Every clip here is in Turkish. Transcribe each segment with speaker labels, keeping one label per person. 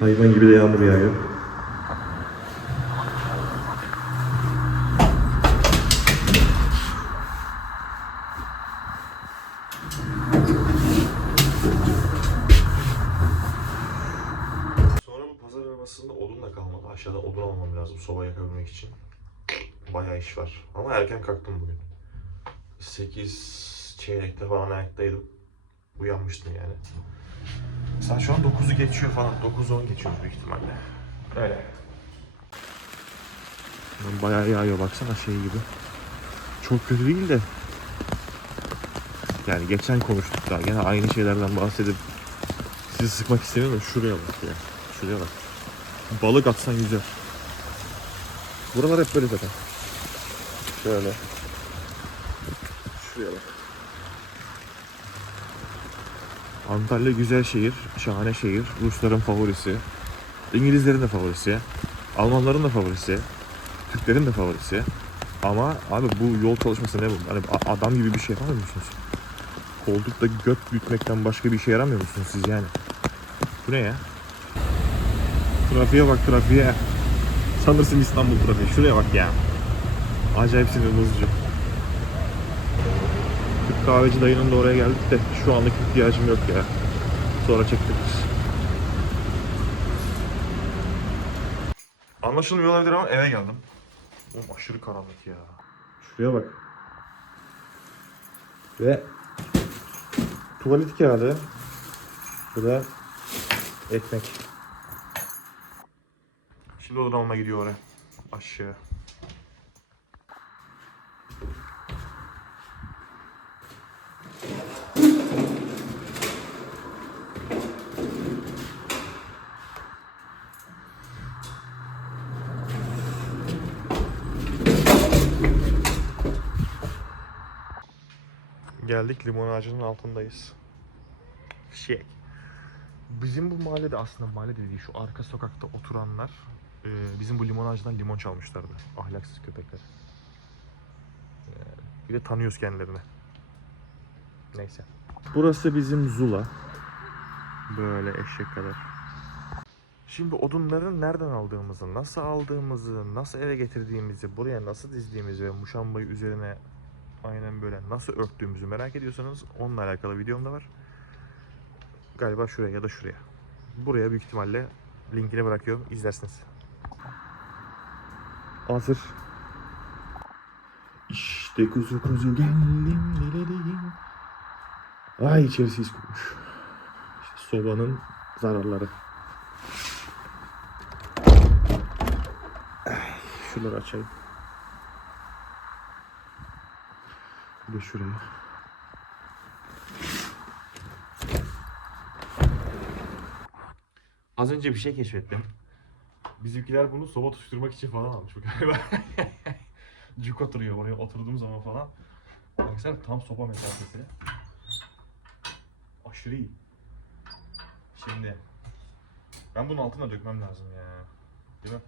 Speaker 1: Hayvan gibi de yağmur yağıyor. Sonra bu pazar arabasında odun da kalmadı. Aşağıda odun almam lazım soba yakabilmek için. Bayağı iş var. Ama erken kalktım bugün. 8 çeyrekte falan ayaktaydım. Uyanmıştım yani. Saat şu an 9'u geçiyor falan. 9-10 geçiyor büyük ihtimalle. Öyle. Bayağı yağıyor baksana şey gibi. Çok kötü değil de. Yani geçen konuştuk daha. Gene aynı şeylerden bahsedip sizi sıkmak istemiyorum şuraya bak ya. Şuraya bak. Balık atsan yüzer. Buralar hep böyle zaten. Şöyle. Şuraya bak. Antalya güzel şehir, şahane şehir. Rusların favorisi. İngilizlerin de favorisi. Almanların da favorisi. Türklerin de favorisi. Ama abi bu yol çalışması ne bu? Hani adam gibi bir şey yapamıyor musunuz? Koltukta göt büyütmekten başka bir işe yaramıyor musunuz siz yani? Bu ne ya? Trafiğe bak trafiğe. Sanırsın İstanbul trafiği. Şuraya bak ya. Acayip sinir bozucu. Kahveci dayının da oraya geldik de şu anlık ihtiyacım yok ya. Sonra çektiririz. Anlaşılmıyor olabilir ama eve geldim. Oğlum aşırı karanlık ya. Şuraya bak. Ve tuvalet kağıdı. Bu da ekmek. Şimdi odun almaya gidiyor oraya. Aşağı. Geldik limon ağacının altındayız. Şey. Bizim bu mahallede aslında mahalle de değil şu arka sokakta oturanlar e, bizim bu limon ağacından limon çalmışlardı. Ahlaksız köpekler. E, bir de tanıyoruz kendilerini. Neyse. Burası bizim Zula. Böyle eşek kadar. Şimdi odunları nereden aldığımızı, nasıl aldığımızı, nasıl eve getirdiğimizi, buraya nasıl dizdiğimizi ve muşambayı üzerine aynen böyle nasıl örttüğümüzü merak ediyorsanız onunla alakalı videom da var. Galiba şuraya ya da şuraya. Buraya büyük ihtimalle linkini bırakıyorum. izlersiniz. Hazır. İşte kuzu kuzu geldim diledim. Ay içerisi kokmuş. İşte sobanın zararları. Şunları açayım. Bir de. Az önce bir şey keşfettim. Bizimkiler bunu soba tutuşturmak için falan almış bu galiba. Cuk oturuyor oraya oturduğum zaman falan. Baksana tam soba mesafesi. Aşırı iyi. Şimdi ben bunun altına dökmem lazım ya. Değil mi?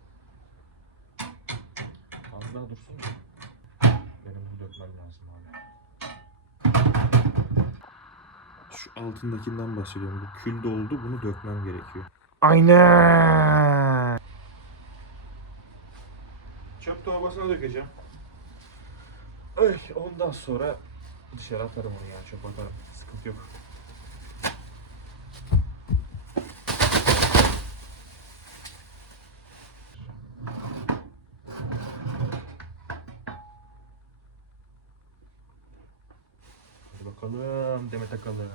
Speaker 1: Az daha dursun. Benim dökmem lazım abi. Şu altındakinden bahsediyorum. Bu kül doldu. Bunu dökmem gerekiyor. Aynen. Çöp torbasına dökeceğim. Ay, ondan sonra dışarı atarım onu ya. Çöp atarım. Sıkıntı yok. Hadi bakalım Demet Akalın.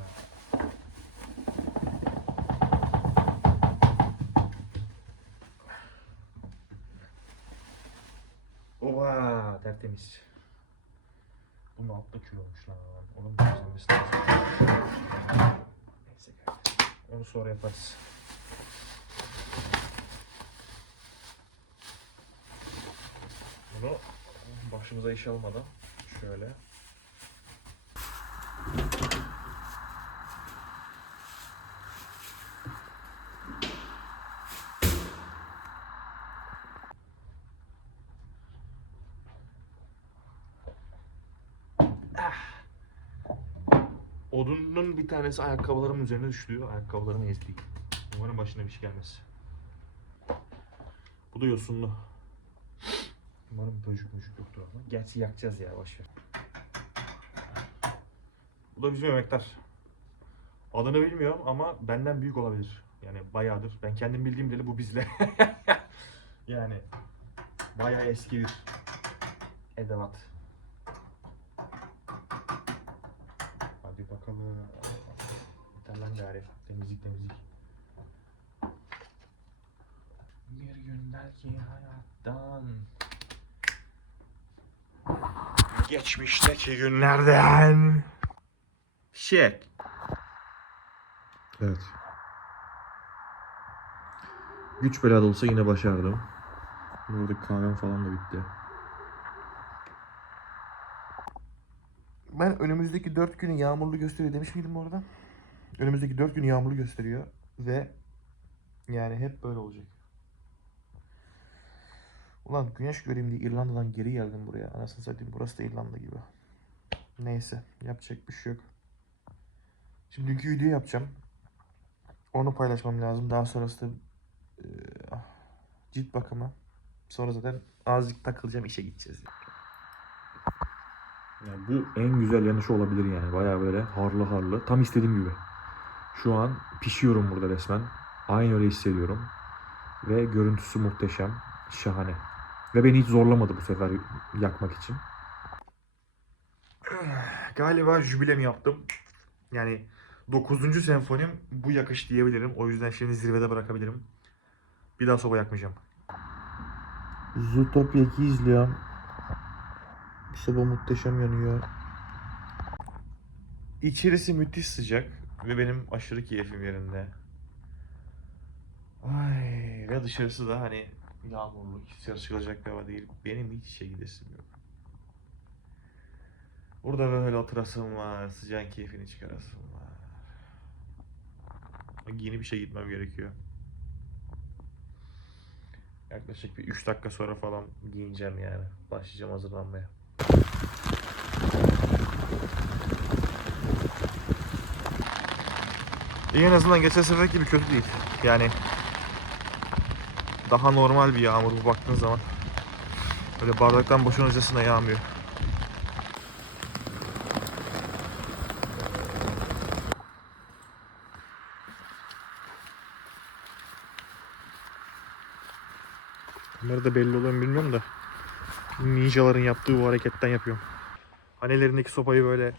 Speaker 1: Oha tertemiz. Bunun altta kül olmuş lan. Onun temizlenmesi lazım. Neyse. Onu sonra yaparız. Bunu başımıza iş almadan şöyle Odunun bir tanesi ayakkabılarımın üzerine düştü. Ayakkabılarımı ezdi. Umarım başına bir şey gelmez. Bu da yosunlu. Umarım böcük böcük yoktur ama. Gerçi yakacağız ya boşver. Bu da bizim yemekler. Adını bilmiyorum ama benden büyük olabilir. Yani bayağıdır. Ben kendim bildiğim dili bu bizle. yani bayağı eski bir edevat. Bakalım. Yeter lan gari. Temizlik temizlik. Bir gün belki hayattan Geçmişteki günlerden Shit Evet Güç bela da olsa yine başardım Burada kahvem falan da bitti Ben önümüzdeki 4 günü yağmurlu gösteriyor demiş miydim orada? Önümüzdeki 4 günü yağmurlu gösteriyor ve yani hep böyle olacak. Ulan güneş göreyim diye İrlanda'dan geri geldim buraya. Anasını satayım burası da İrlanda gibi. Neyse yapacak bir şey yok. Şimdi dünkü videoyu yapacağım. Onu paylaşmam lazım. Daha sonrası da eee, cilt bakımı. Sonra zaten azıcık takılacağım işe gideceğiz. Yani bu en güzel yanı şu olabilir yani. Baya böyle harlı harlı. Tam istediğim gibi. Şu an pişiyorum burada resmen. Aynı öyle hissediyorum. Ve görüntüsü muhteşem. Şahane. Ve beni hiç zorlamadı bu sefer yakmak için. Galiba jübilemi yaptım. Yani 9. senfonim bu yakış diyebilirim. O yüzden şimdi zirvede bırakabilirim. Bir daha soba yakmayacağım. Zootopia 2 izliyorum. Soba muhteşem yanıyor. İçerisi müthiş sıcak ve benim aşırı keyfim yerinde. Ay ve dışarısı da hani yağmurlu, dışarı çıkılacak bir hava değil. Benim hiç işe gidesim yok. Burada böyle oturasım var, sıcağın keyfini çıkarasım var. Yeni bir şey gitmem gerekiyor. Yaklaşık bir 3 dakika sonra falan giyineceğim yani. Başlayacağım hazırlanmaya. İyi en azından geçen seferki gibi kötü değil. Yani daha normal bir yağmur bu baktığın zaman. Böyle bardaktan boşanırcasına yağmıyor. Kamerada belli oluyor bilmiyorum da ninjaların yaptığı bu hareketten yapıyorum. Hani ellerindeki sopayı böyle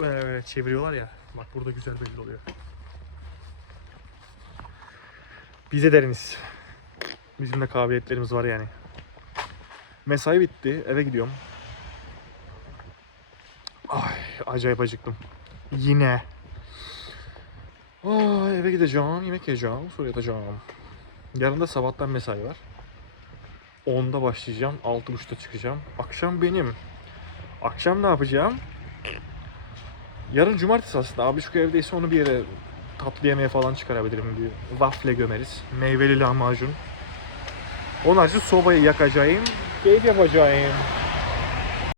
Speaker 1: böyle, böyle çeviriyorlar ya. Bak burada güzel belli oluyor. Bize deriniz. Bizim de kabiliyetlerimiz var yani. Mesai bitti. Eve gidiyorum. Ay acayip acıktım. Yine. Ay, eve gideceğim, yemek yiyeceğim, sonra yatacağım. Yarın da sabahtan mesai var. 10'da başlayacağım, 6.30'da çıkacağım. Akşam benim. Akşam ne yapacağım? Yarın cumartesi aslında. Abi şu evdeyse onu bir yere tatlı yemeğe falan çıkarabilirim diyor. Waffle gömeriz. Meyveli lahmacun. Onun harici sobayı yakacağım. Keyif yapacağım.